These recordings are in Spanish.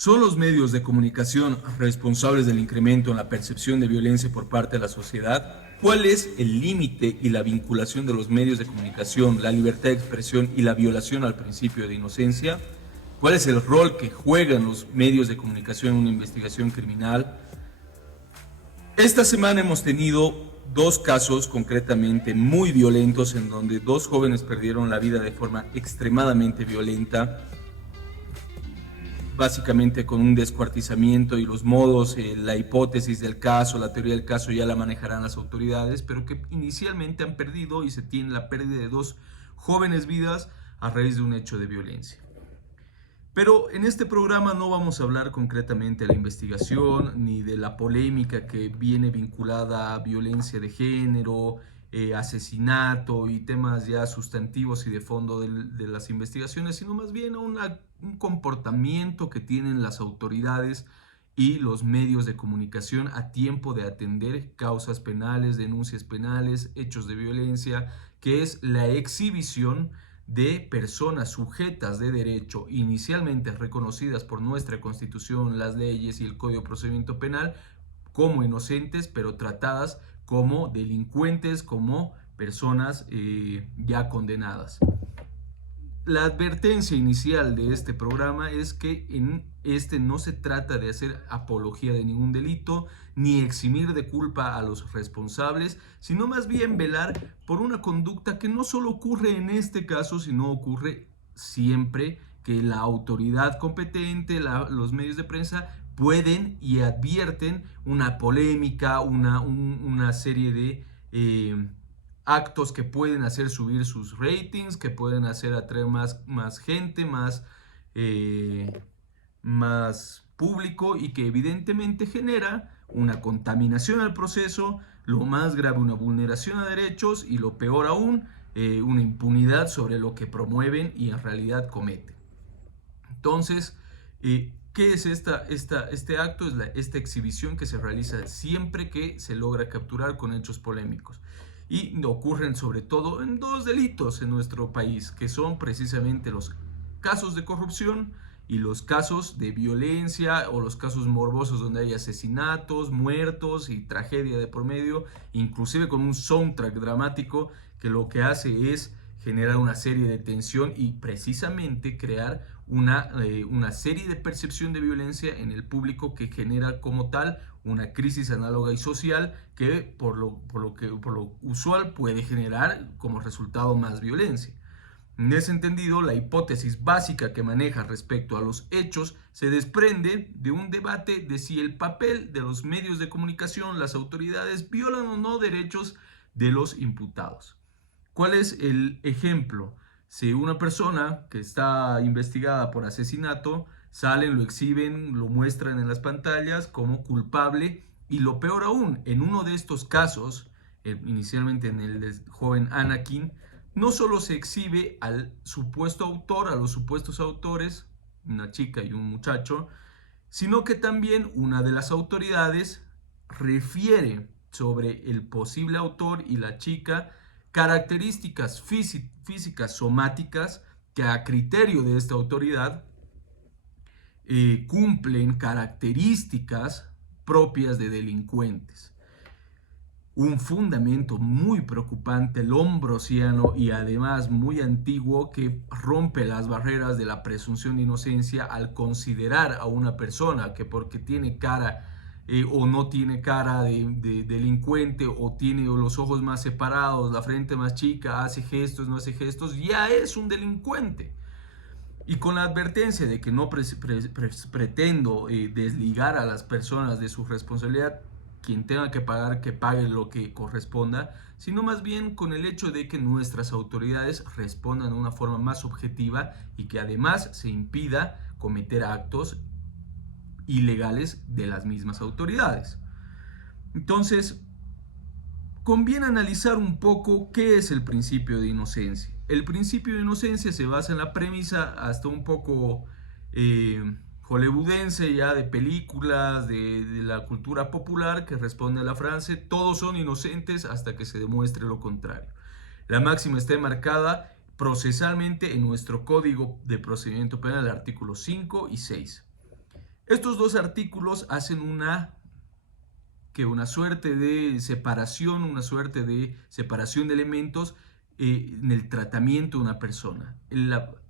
¿Son los medios de comunicación responsables del incremento en la percepción de violencia por parte de la sociedad? ¿Cuál es el límite y la vinculación de los medios de comunicación, la libertad de expresión y la violación al principio de inocencia? ¿Cuál es el rol que juegan los medios de comunicación en una investigación criminal? Esta semana hemos tenido dos casos concretamente muy violentos en donde dos jóvenes perdieron la vida de forma extremadamente violenta, básicamente con un descuartizamiento, y los modos, la hipótesis del caso, la teoría del caso ya la manejarán las autoridades, pero que inicialmente han perdido y se tiene la pérdida de dos jóvenes vidas a raíz de un hecho de violencia. Pero en este programa no vamos a hablar concretamente de la investigación ni de la polémica que viene vinculada a violencia de género, asesinato y temas ya sustantivos y de fondo de las investigaciones, sino más bien a un comportamiento que tienen las autoridades y los medios de comunicación a tiempo de atender causas penales, denuncias penales, hechos de violencia, que es la exhibición de personas sujetas de derecho inicialmente reconocidas por nuestra Constitución, las leyes y el Código de Procedimiento Penal como inocentes, pero tratadas como delincuentes, como personas ya condenadas. La advertencia inicial de este programa es que en este no se trata de hacer apología de ningún delito ni eximir de culpa a los responsables, sino más bien velar por una conducta que no solo ocurre en este caso, sino ocurre siempre que la autoridad competente, los medios de prensa pueden y advierten una polémica, una serie de actos que pueden hacer subir sus ratings, que pueden hacer atraer más gente, más público, y que evidentemente genera una contaminación al proceso, lo más grave, una vulneración a derechos, y lo peor aún, una impunidad sobre lo que promueven y en realidad cometen. Entonces, ¿qué es este acto? Es esta exhibición que se realiza siempre que se logra capturar con hechos polémicos. Y ocurren sobre todo en dos delitos en nuestro país, que son precisamente los casos de corrupción y los casos de violencia, o los casos morbosos donde hay asesinatos, muertos y tragedia de por medio, inclusive con un soundtrack dramático que lo que hace es generar una serie de tensión y precisamente crear una serie de percepción de violencia en el público, que genera como tal una crisis análoga y social que por lo usual puede generar como resultado más violencia. En ese entendido, la hipótesis básica que maneja respecto a los hechos se desprende de un debate de si el papel de los medios de comunicación, las autoridades, violan o no derechos de los imputados. ¿Cuál es el ejemplo? Si una persona que está investigada por asesinato, salen, lo exhiben, lo muestran en las pantallas como culpable, y lo peor aún, en uno de estos casos, inicialmente en el del joven Anakin, no solo se exhibe al supuesto autor, a los supuestos autores, una chica y un muchacho, sino que también una de las autoridades refiere sobre el posible autor y la chica características físicas somáticas que a criterio de esta autoridad cumplen características propias de delincuentes. Un fundamento muy preocupante, lombrosiano y además muy antiguo, que rompe las barreras de la presunción de inocencia al considerar a una persona que porque tiene cara o no tiene cara de delincuente, o tiene los ojos más separados, la frente más chica, hace gestos, no hace gestos, ya es un delincuente. Y con la advertencia de que no pretendo desligar a las personas de su responsabilidad, quien tenga que pagar, que pague lo que corresponda, sino más bien con el hecho de que nuestras autoridades respondan de una forma más objetiva, y que además se impida cometer actos ilegales de las mismas autoridades. Entonces, conviene analizar un poco qué es el principio de inocencia. El principio de inocencia se basa en la premisa hasta un poco hollywoodense, ya de películas, de la cultura popular, que responde a la frase: todos son inocentes hasta que se demuestre lo contrario. La máxima está enmarcada procesalmente en nuestro Código de Procedimiento Penal, artículos 5 y 6. Estos dos artículos hacen una suerte de separación de elementos en el tratamiento de una persona.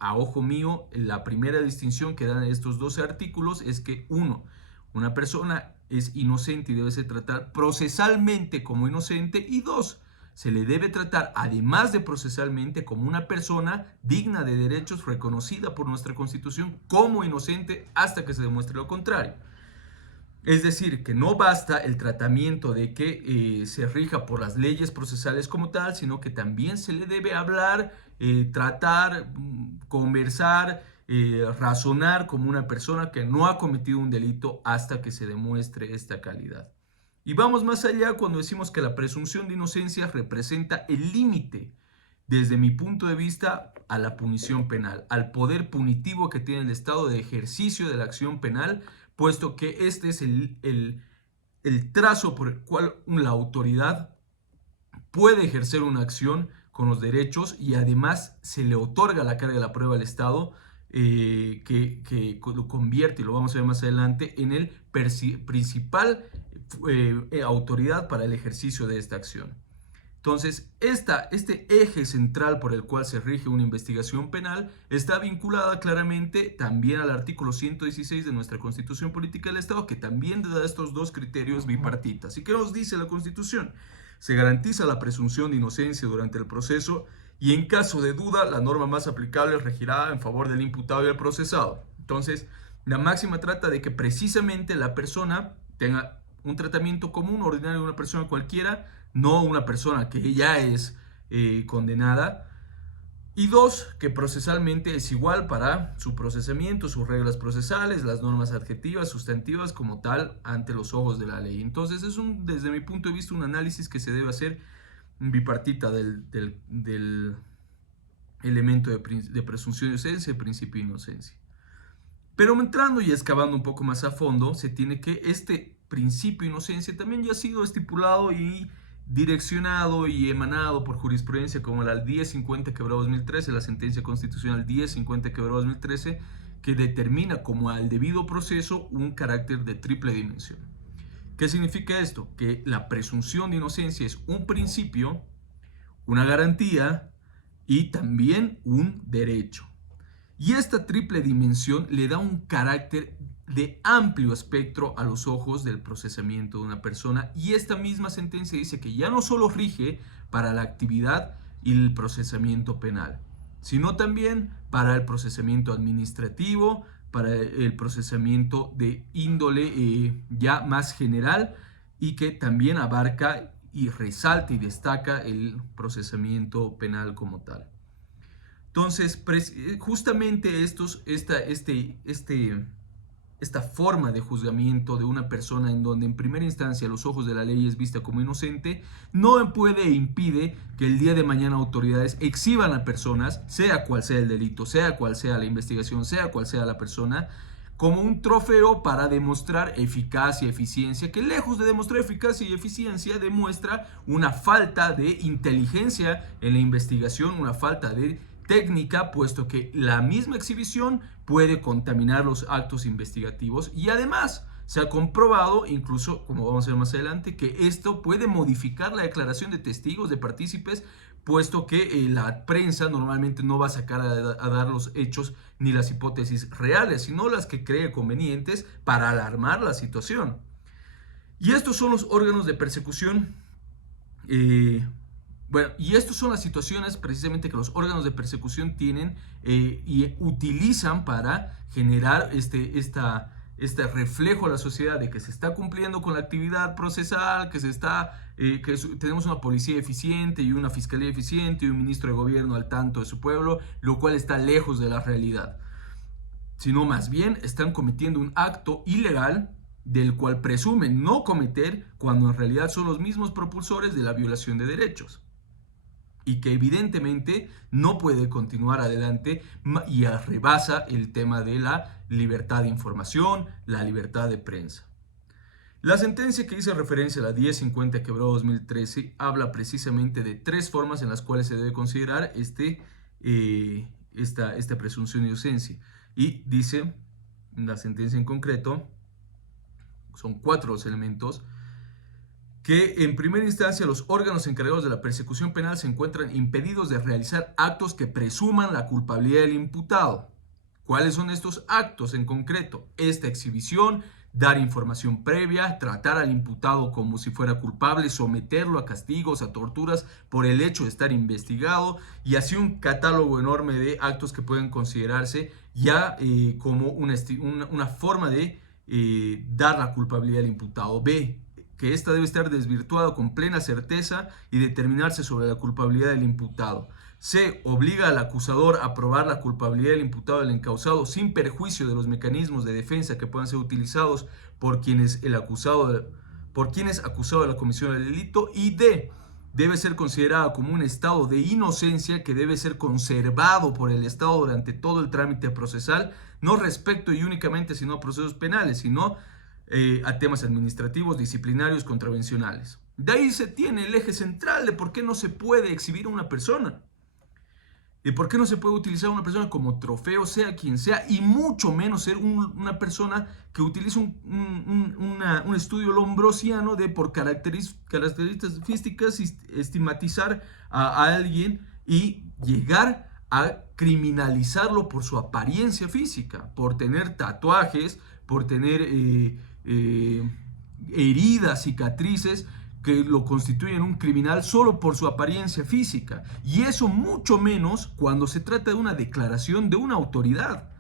A ojo mío, la primera distinción que dan estos 12 artículos es que una persona es inocente y debe ser tratada procesalmente como inocente, y dos, se le debe tratar, además de procesalmente, como una persona digna de derechos reconocida por nuestra Constitución como inocente hasta que se demuestre lo contrario. Es decir, que no basta el tratamiento de que se rija por las leyes procesales como tal, sino que también se le debe hablar, tratar, conversar, razonar como una persona que no ha cometido un delito hasta que se demuestre esta calidad. Y vamos más allá cuando decimos que la presunción de inocencia representa el límite, desde mi punto de vista, a la punición penal, al poder punitivo que tiene el Estado de ejercicio de la acción penal, puesto que este es el trazo por el cual la autoridad puede ejercer una acción con los derechos, y además se le otorga la carga de la prueba al Estado, que lo convierte, y lo vamos a ver más adelante, en el principal autoridad para el ejercicio de esta acción. Entonces, este eje central por el cual se rige una investigación penal está vinculada claramente también al artículo 116 de nuestra Constitución Política del Estado, que también da estos dos criterios bipartitas. ¿Y qué nos dice la Constitución? Se garantiza la presunción de inocencia durante el proceso, y en caso de duda, la norma más aplicable regirá en favor del imputado y del procesado. Entonces, la máxima trata de que precisamente la persona tenga un tratamiento común, ordinario de una persona cualquiera, no una persona que ya es condenada. Y dos, que procesalmente es igual para su procesamiento, sus reglas procesales, las normas adjetivas, sustantivas como tal, ante los ojos de la ley. Entonces es desde mi punto de vista, un análisis que se debe hacer bipartita del elemento de presunción de inocencia y principio de inocencia. Pero entrando y excavando un poco más a fondo, se tiene que este principio de inocencia también ya ha sido estipulado y direccionado y emanado por jurisprudencia como la 1050/2013, la sentencia constitucional 1050/2013, que determina como al debido proceso un carácter de triple dimensión. ¿Qué significa esto? Que la presunción de inocencia es un principio, una garantía y también un derecho. Y esta triple dimensión le da un carácter de amplio espectro a los ojos del procesamiento de una persona, y esta misma sentencia dice que ya no solo rige para la actividad y el procesamiento penal, sino también para el procesamiento administrativo, para el procesamiento de índole ya más general, y que también abarca y resalta y destaca el procesamiento penal como tal. Entonces, justamente esta forma de juzgamiento de una persona, en donde en primera instancia a los ojos de la ley es vista como inocente, no puede e impide que el día de mañana autoridades exhiban a personas, sea cual sea el delito, sea cual sea la investigación, sea cual sea la persona, como un trofeo para demostrar eficacia y eficiencia, que lejos de demostrar eficacia y eficiencia demuestra una falta de inteligencia en la investigación, una falta de técnica, puesto que la misma exhibición puede contaminar los actos investigativos, y además se ha comprobado, incluso como vamos a ver más adelante, que esto puede modificar la declaración de testigos, de partícipes, puesto que la prensa normalmente no va a sacar a dar los hechos ni las hipótesis reales, sino las que cree convenientes para alarmar la situación. Y estos son los órganos de persecución. Bueno, y estas son las situaciones precisamente que los órganos de persecución tienen y utilizan para generar este reflejo a la sociedad de que se está cumpliendo con la actividad procesal, que tenemos una policía eficiente y una fiscalía eficiente y un ministro de gobierno al tanto de su pueblo, lo cual está lejos de la realidad. Sino más bien están cometiendo un acto ilegal del cual presumen no cometer, cuando en realidad son los mismos propulsores de la violación de derechos, y que evidentemente no puede continuar adelante y rebasa el tema de la libertad de información, la libertad de prensa. La sentencia que hice referencia a la 1050/2013 habla precisamente de tres formas en las cuales se debe considerar esta presunción de inocencia, y dice la sentencia en concreto, son 4 los elementos, que en primera instancia los órganos encargados de la persecución penal se encuentran impedidos de realizar actos que presuman la culpabilidad del imputado. ¿Cuáles son estos actos en concreto? Esta exhibición, dar información previa, tratar al imputado como si fuera culpable, someterlo a castigos, a torturas por el hecho de estar investigado, y así un catálogo enorme de actos que pueden considerarse ya como una forma de dar la culpabilidad al imputado. B, que ésta debe estar desvirtuada con plena certeza y determinarse sobre la culpabilidad del imputado. C. Obliga al acusador a probar la culpabilidad del imputado del encausado sin perjuicio de los mecanismos de defensa que puedan ser utilizados por quienes acusado de la comisión del delito. Y D. Debe ser considerada como un estado de inocencia que debe ser conservado por el Estado durante todo el trámite procesal, no respecto y únicamente sino a procesos penales, sino a temas administrativos, disciplinarios, contravencionales. De ahí se tiene el eje central de por qué no se puede exhibir a una persona. ¿Y por qué no se puede utilizar a una persona como trofeo, sea quien sea, y mucho menos ser una persona que utiliza un estudio lombrosiano de por características físicas estigmatizar a alguien y llegar a criminalizarlo por su apariencia física, por tener tatuajes, por tener heridas, cicatrices que lo constituyen un criminal solo por su apariencia física, y eso mucho menos cuando se trata de una declaración de una autoridad.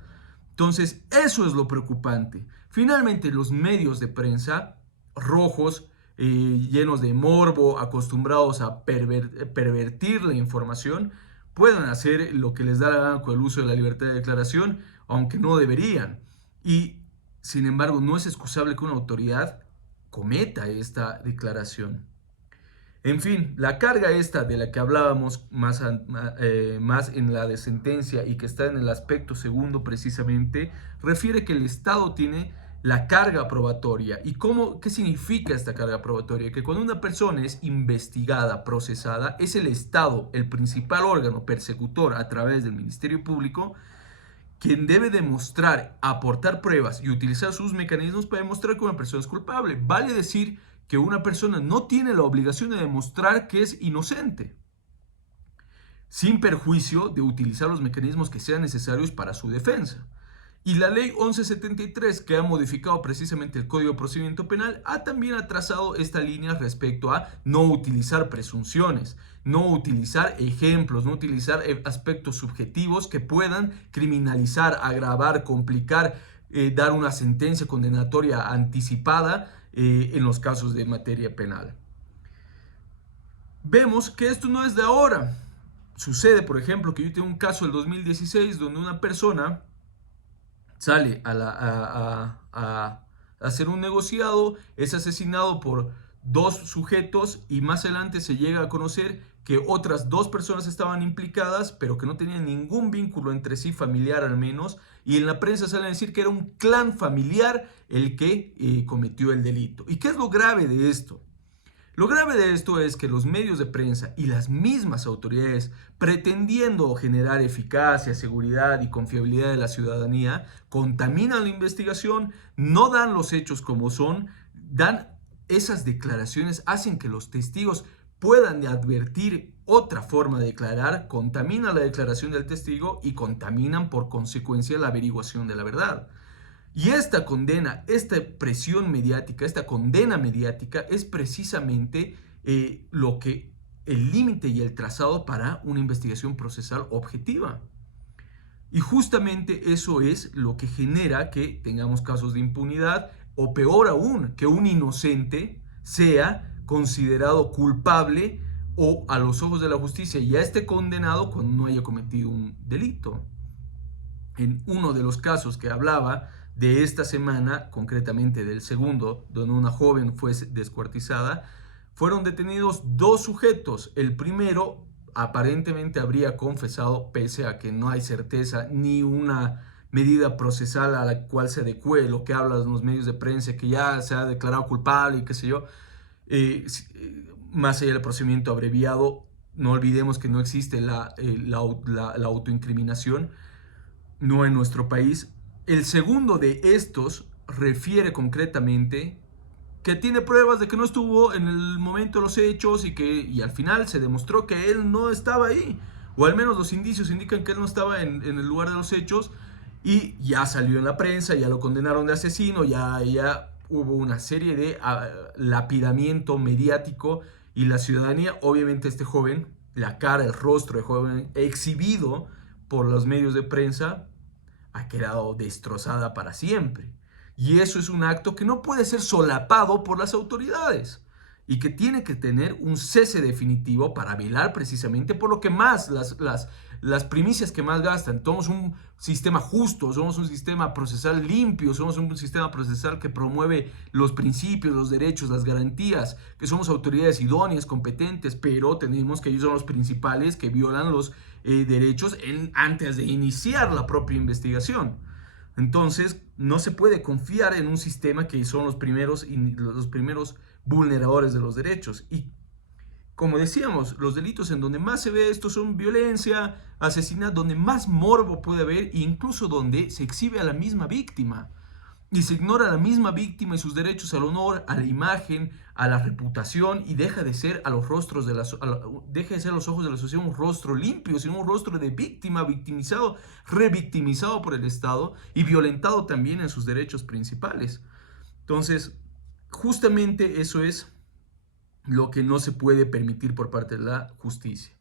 Entonces, eso es lo preocupante. Finalmente, los medios de prensa rojos, llenos de morbo, acostumbrados a pervertir la información, pueden hacer lo que les da la gana con el uso de la libertad de declaración, aunque no deberían. Y, sin embargo, no es excusable que una autoridad cometa esta declaración. En fin, la carga esta de la que hablábamos más en la de sentencia y que está en el aspecto segundo precisamente, refiere que el Estado tiene la carga probatoria. ¿Y qué significa esta carga probatoria? Que cuando una persona es investigada, procesada, es el Estado, el principal órgano persecutor a través del Ministerio Público, quien debe demostrar, aportar pruebas y utilizar sus mecanismos para demostrar que una persona es culpable. Vale decir que una persona no tiene la obligación de demostrar que es inocente, sin perjuicio de utilizar los mecanismos que sean necesarios para su defensa. Y la ley 1173, que ha modificado precisamente el Código de Procedimiento Penal, ha también trazado esta línea respecto a no utilizar presunciones, no utilizar ejemplos, no utilizar aspectos subjetivos que puedan criminalizar, agravar, complicar, dar una sentencia condenatoria anticipada en los casos de materia penal. Vemos que esto no es de ahora. Sucede, por ejemplo, que yo tengo un caso del 2016 donde una persona sale a hacer un negociado, es asesinado por 2 sujetos y más adelante se llega a conocer que otras 2 personas estaban implicadas, pero que no tenían ningún vínculo entre sí, familiar al menos, y en la prensa sale a decir que era un clan familiar el que cometió el delito. ¿Y qué es lo grave de esto? Lo grave de esto es que los medios de prensa y las mismas autoridades, pretendiendo generar eficacia, seguridad y confiabilidad de la ciudadanía, contaminan la investigación, no dan los hechos como son, dan esas declaraciones, hacen que los testigos puedan advertir otra forma de declarar, contaminan la declaración del testigo y contaminan por consecuencia la averiguación de la verdad. Y esta condena, esta presión mediática, esta condena mediática es precisamente el límite y el trazado para una investigación procesal objetiva. Y justamente eso es lo que genera que tengamos casos de impunidad o peor aún, que un inocente sea considerado culpable o a los ojos de la justicia ya esté condenado cuando no haya cometido un delito. En uno de los casos que hablaba de esta semana, concretamente del segundo, donde una joven fue descuartizada, fueron detenidos 2 sujetos. El primero aparentemente habría confesado, pese a que no hay certeza ni una medida procesal a la cual se adecue lo que hablan los medios de prensa, que ya se ha declarado culpable y qué sé yo. Más allá del procedimiento abreviado, no olvidemos que no existe la autoincriminación, no en nuestro país. El segundo de estos refiere concretamente que tiene pruebas de que no estuvo en el momento de los hechos y al final se demostró que él no estaba ahí, o al menos los indicios indican que él no estaba en el lugar de los hechos, y ya salió en la prensa, ya lo condenaron de asesino, ya hubo una serie de lapidamiento mediático, y la ciudadanía, obviamente este joven, la cara, el rostro de joven exhibido por los medios de prensa, ha quedado destrozada para siempre. Y eso es un acto que no puede ser solapado por las autoridades y que tiene que tener un cese definitivo para velar precisamente por lo que más, las primicias que más gastan. Somos un sistema justo, somos un sistema procesal limpio, somos un sistema procesal que promueve los principios, los derechos, las garantías, que somos autoridades idóneas, competentes, pero tenemos que ellos son los principales que violan los derechos antes de iniciar la propia investigación. Entonces, no se puede confiar en un sistema que son los primeros vulneradores de los derechos. Y como decíamos, los delitos en donde más se ve esto son violencia, asesinato, donde más morbo puede haber e incluso donde se exhibe a la misma víctima. Y se ignora a la misma víctima y sus derechos al honor, a la imagen, a la reputación, y deja de ser a los rostros deja de ser a los ojos de la sociedad un rostro limpio, sino un rostro de víctima, victimizado, revictimizado por el Estado y violentado también en sus derechos principales. Entonces, justamente eso es lo que no se puede permitir por parte de la justicia.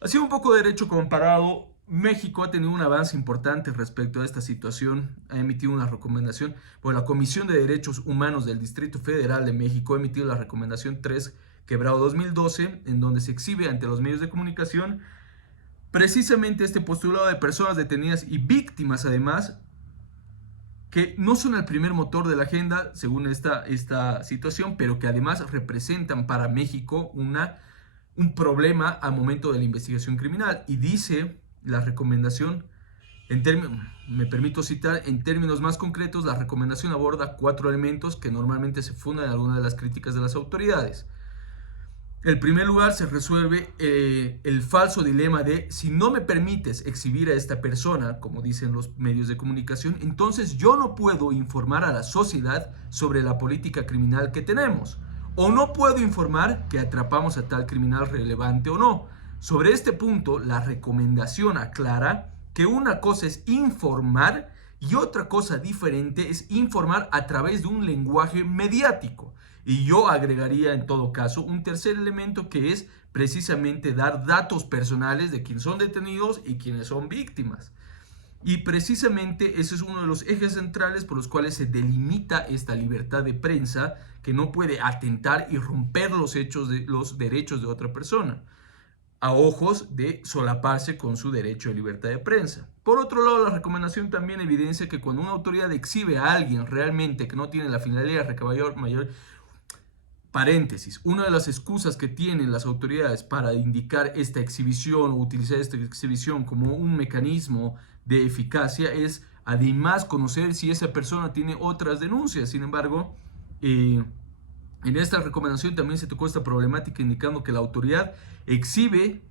Así un poco de derecho comparado, México ha tenido un avance importante respecto a esta situación, ha emitido una recomendación, pues la Comisión de Derechos Humanos del Distrito Federal de México ha emitido la recomendación 3/2012, en donde se exhibe ante los medios de comunicación precisamente este postulado de personas detenidas y víctimas, además, que no son el primer motor de la agenda, según esta situación, pero que además representan para México un problema al momento de la investigación criminal. Y dice la recomendación, me permito citar, en términos más concretos, la recomendación aborda 4 elementos que normalmente se fundan en algunas de las críticas de las autoridades. En primer lugar, se resuelve el falso dilema de si no me permites exhibir a esta persona, como dicen los medios de comunicación, entonces yo no puedo informar a la sociedad sobre la política criminal que tenemos. O no puedo informar que atrapamos a tal criminal relevante o no. Sobre este punto, la recomendación aclara que una cosa es informar y otra cosa diferente es informar a través de un lenguaje mediático. Y yo agregaría en todo caso un tercer elemento que es precisamente dar datos personales de quienes son detenidos y quienes son víctimas. Y precisamente ese es uno de los ejes centrales por los cuales se delimita esta libertad de prensa, que no puede atentar y romper los derechos de otra persona, a ojos de solaparse con su derecho de libertad de prensa. Por otro lado, la recomendación también evidencia que cuando una autoridad exhibe a alguien realmente que no tiene la finalidad de recabar mayor. Paréntesis, una de las excusas que tienen las autoridades para indicar esta exhibición o utilizar esta exhibición como un mecanismo de eficacia es además conocer si esa persona tiene otras denuncias. Sin embargo, en esta recomendación también se tocó esta problemática indicando que la autoridad exhibe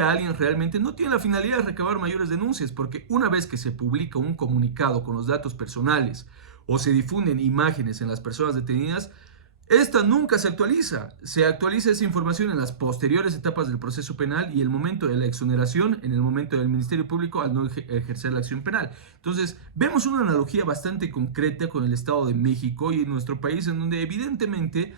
a alguien realmente no tiene la finalidad de recabar mayores denuncias, porque una vez que se publica un comunicado con los datos personales o se difunden imágenes en las personas detenidas, esta nunca se actualiza. Se actualiza esa información en las posteriores etapas del proceso penal y el momento de la exoneración, en el momento del Ministerio Público al no ejercer la acción penal. Entonces, vemos una analogía bastante concreta con el Estado de México y en nuestro país, en donde evidentemente,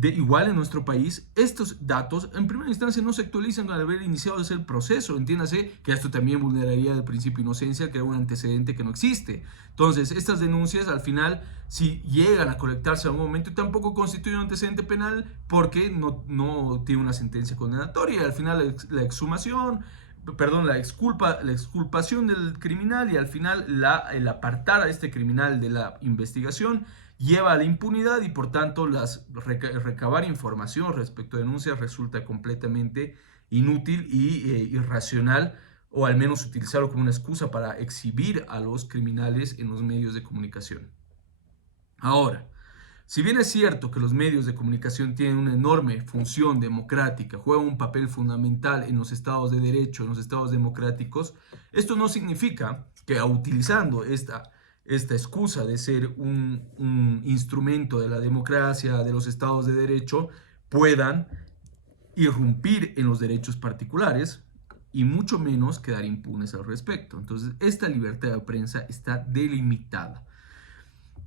igual en nuestro país, estos datos en primera instancia no se actualizan al haber iniciado ese proceso. Entiéndase que esto también vulneraría el principio de inocencia, que era un antecedente que no existe. Entonces, estas denuncias al final, si llegan a colectarse en algún momento, tampoco constituyen un antecedente penal porque no tiene una sentencia condenatoria. Al final la exculpación del criminal y al final el apartar a este criminal de la investigación lleva a la impunidad y por tanto recabar información respecto a denuncias resulta completamente inútil y irracional, o al menos utilizarlo como una excusa para exhibir a los criminales en los medios de comunicación. Ahora, Si bien es cierto que los medios de comunicación tienen una enorme función democrática, juegan un papel fundamental en los estados de derecho, en los estados democráticos, esto no significa que utilizando esta excusa de ser un instrumento de la democracia, de los estados de derecho, puedan irrumpir en los derechos particulares y mucho menos quedar impunes al respecto. Entonces, esta libertad de prensa está delimitada.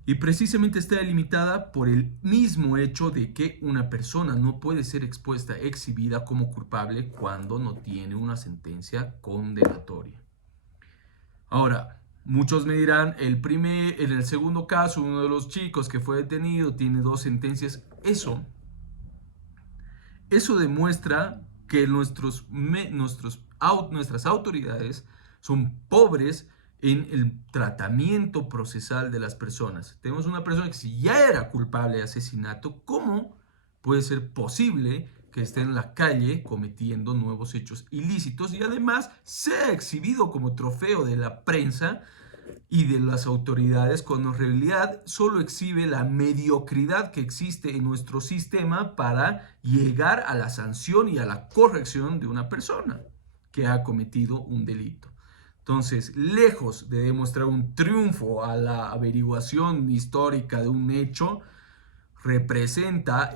Y precisamente está delimitada por el mismo hecho de que una persona no puede ser expuesta, exhibida como culpable cuando no tiene una sentencia condenatoria. Ahora, muchos me dirán, en el segundo caso, uno de los chicos que fue detenido tiene 2 sentencias. Eso demuestra que nuestras autoridades son pobres en el tratamiento procesal de las personas. Tenemos una persona que si ya era culpable de asesinato, ¿cómo puede ser posible que esté en la calle cometiendo nuevos hechos ilícitos y además sea exhibido como trofeo de la prensa y de las autoridades, cuando en realidad solo exhibe la mediocridad que existe en nuestro sistema para llegar a la sanción y a la corrección de una persona que ha cometido un delito? Entonces, lejos de demostrar un triunfo a la averiguación histórica de un hecho, representa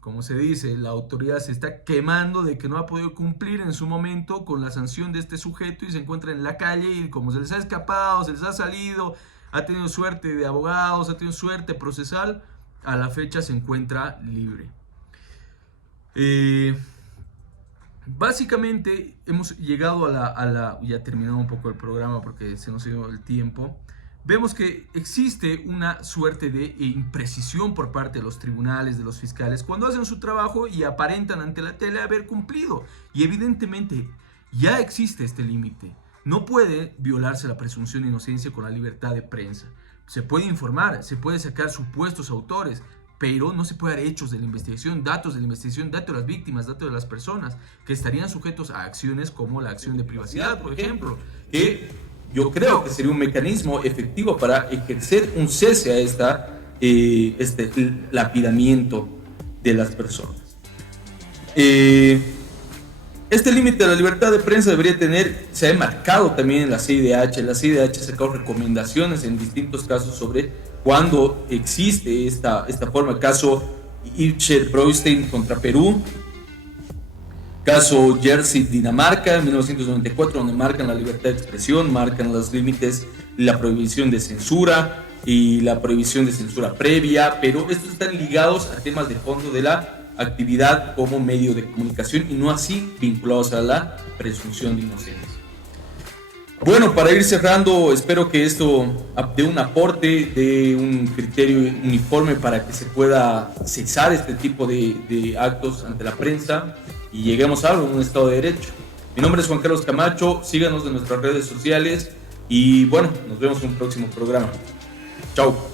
como se dice, la autoridad se está quemando de que no ha podido cumplir en su momento con la sanción de este sujeto y se encuentra en la calle y como se les ha escapado, se les ha salido, ha tenido suerte de abogados, ha tenido suerte procesal, a la fecha se encuentra libre. Básicamente hemos llegado ya terminado un poco el programa porque se nos ha ido el tiempo. Vemos que existe una suerte de imprecisión por parte de los tribunales, de los fiscales, cuando hacen su trabajo y aparentan ante la tele haber cumplido. Y evidentemente ya existe este límite. No puede violarse la presunción de inocencia con la libertad de prensa. Se puede informar, se puede sacar supuestos autores, pero no se puede dar hechos de la investigación, datos de la investigación, datos de las víctimas, datos de las personas que estarían sujetos a acciones como la acción de privacidad, por ejemplo, que yo creo que sería un mecanismo efectivo para ejercer un cese a este lapidamiento de las personas. Este límite de la libertad de prensa se ha enmarcado también en la CIDH. La CIDH ha sacado recomendaciones en distintos casos sobre cuando existe esta forma. Caso Ircher-Broistein contra Perú, caso Jersey, Dinamarca, en 1994, donde marcan la libertad de expresión, marcan los límites, la prohibición de censura y la prohibición de censura previa, pero estos están ligados a temas de fondo de la actividad como medio de comunicación y no así vinculados a la presunción de inocencia. Bueno, para ir cerrando, espero que esto dé un aporte, de un criterio uniforme para que se pueda cesar este tipo de actos ante la prensa y lleguemos a algo, un Estado de Derecho. Mi nombre es Juan Carlos Camacho, síganos en nuestras redes sociales y bueno, nos vemos en un próximo programa. Chao.